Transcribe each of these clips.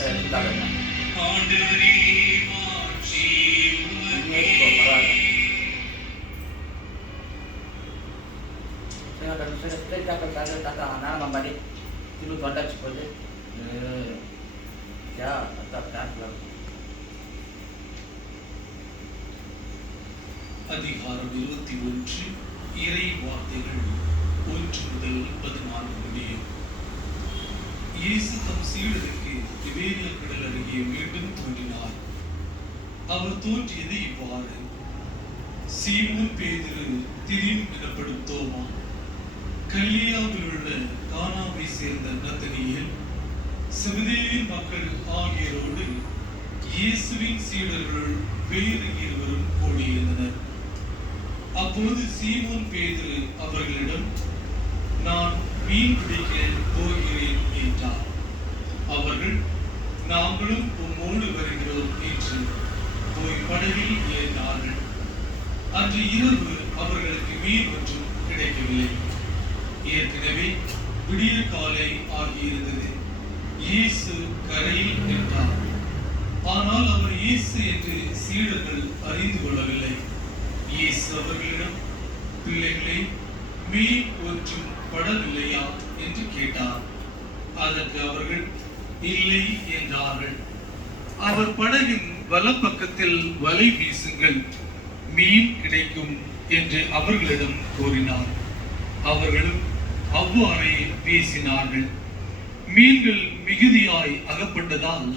அதிகாரம் 21 இறை வார்த்தைகள் 1 முதல் 14 முடிய. இயேசு தம் சீடருக்கு திபேரியா கடல் அருகே மீண்டும் தோன்றினார். அவர் தோன்றியது இவ்வாறு: சீமோன் பேதுரு, திரீம் எனப்படும் தோமா, கலிலேயாவில் உள்ள கானாவை சேர்ந்த நத்தனியேல், செபதேயுவின் மக்கள் ஆகியோரோடு இயேசுவின் சீடர்கள் வேறு இருவரும் கூடியிருந்தனர். அப்பொழுது சீமோன் பேதுரு அவர்களிடம், நான் மீன் பிடிக்க போகிறேன் என்றார். அவர்கள், நாங்களும் உம்மோடு வருகிறோம் என்று போய் படகில் ஏறினார்கள். அன்று இரவு அவர்களுக்கு மீன் ஒன்றும் கிடைக்கவில்லை. ஏற்கனவே விடிய காலை ஆகியிருந்தது. இயேசு கரையில் நின்றார். ஆனால் அவர் இயேசு என்று சீடர்கள் அறிந்து கொள்ளவில்லை. இயேசு அவர்களிடம், பிள்ளைகளே, மீன் ஒன்றும் படவில்லையா என்று கேட்டார். அதற்கு அவர்கள் இல்லை என்றார்கள். அவர் படகின் வலப்பக்கத்தில் வலை வீசுங்கள், மீன் கிடைக்கும் என்று அவர்களிடம் கூறினார். அவர்களும் அவ்வாறே வீசினார்கள். மீன்கள் மிகுதியாய் அகப்பட்டதால்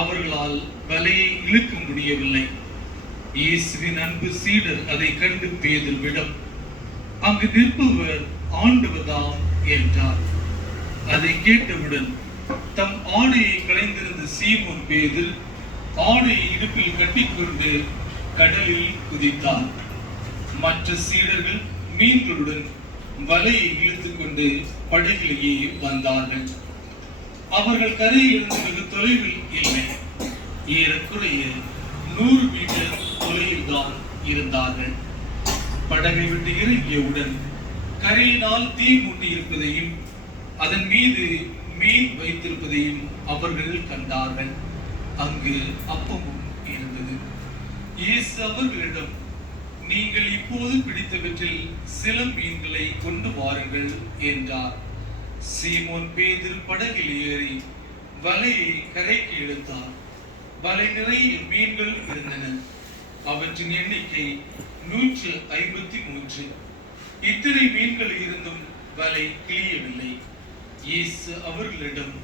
அவர்களால் வலையை இழுக்க முடியவில்லை. இயேசுவின் அன்பு சீடர் அதை கண்டு பேதுருவிடம், அங்கு நிற்பவர் ஆண்டவர்தாம் என்றார். அதை கேட்டவுடன் தம் ஆடையை களைந்திருந்த சீமோன் பேதுரு ஆடையை இடுப்பில் கட்டிக்கொண்டு கடலில் குதித்தார். மற்ற சீடர்கள் மீன்களுடன் வலையை இழுத்துக் கொண்டு படகிலேயே வந்தார்கள். அவர்கள் கரையிலிருந்து வெகு தொலைவில் இல்லை. ஏறக்குறைய 100 மீட்டர் தொலைவில் தான் இருந்தார்கள். படகை விட்டு இறங்கியவுடன் கரையினால் தீ மூட்டி இருப்பதையும் அதன் மீது மீன் வைத்திருப்பதையும் அவர்கள் கண்டார்கள். அங்கு அப்பமும் இருந்தது. இயேசு அவர்களிடம், நீங்கள் இப்போது பிடித்தவற்றில் சில மீன்களை கொண்டு வாருங்கள் என்றார். சீமோன் பேதுரு படகில் ஏறி வலையை கரைக்கு இழுத்தார். வலை நிறைய மீன்கள் இருந்தன. அவற்றின் எண்ணிக்கை 153. இத்தனை மீன்கள் இருந்தும் வலை கிழியவில்லை. இயேசு அவர்களிடம்,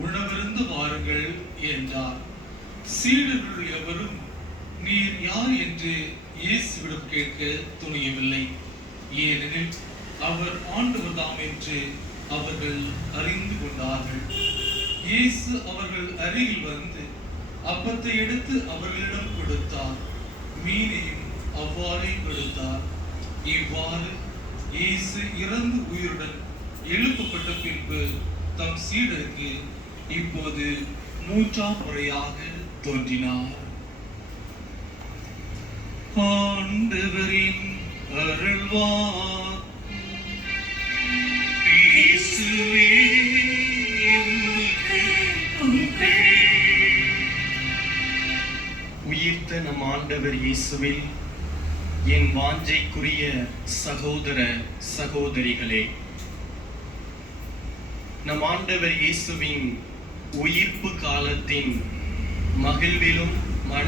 உணவருந்து வாருங்கள் என்றார். சீடர்கள் எவரும் நீர் யார் என்று இயேசுவிடம் கேட்க துணியவில்லை. ஏனெனில் அவர் ஆண்டவர்தாம் என்று அவர்கள் அறிந்து கொண்டார்கள். இயேசு அவர்கள் அருகில் வந்து அப்பத்தை எடுத்து அவர்களிடம் கொடுத்தார். மீனையும் அவ்வாறே கொடுத்தார். இவ்வாறு இயேசு இறந்து உயிருடன் எழுப்பப்பட்ட பின்பு தம் சீடருக்கு இப்போது 3ஆம் முறையாக தோன்றினார். ஆண்டவரின் அருள்வார். உயிர்த்த நம் ஆண்டவர் இயேசுவில் என் வாஞ்சைக்குரிய சகோதர சகோதரிகளே, நம் ஆண்டவர் இயேசுவின் உயிர்ப்பு காலத்தின் மகிழ்விலும் மன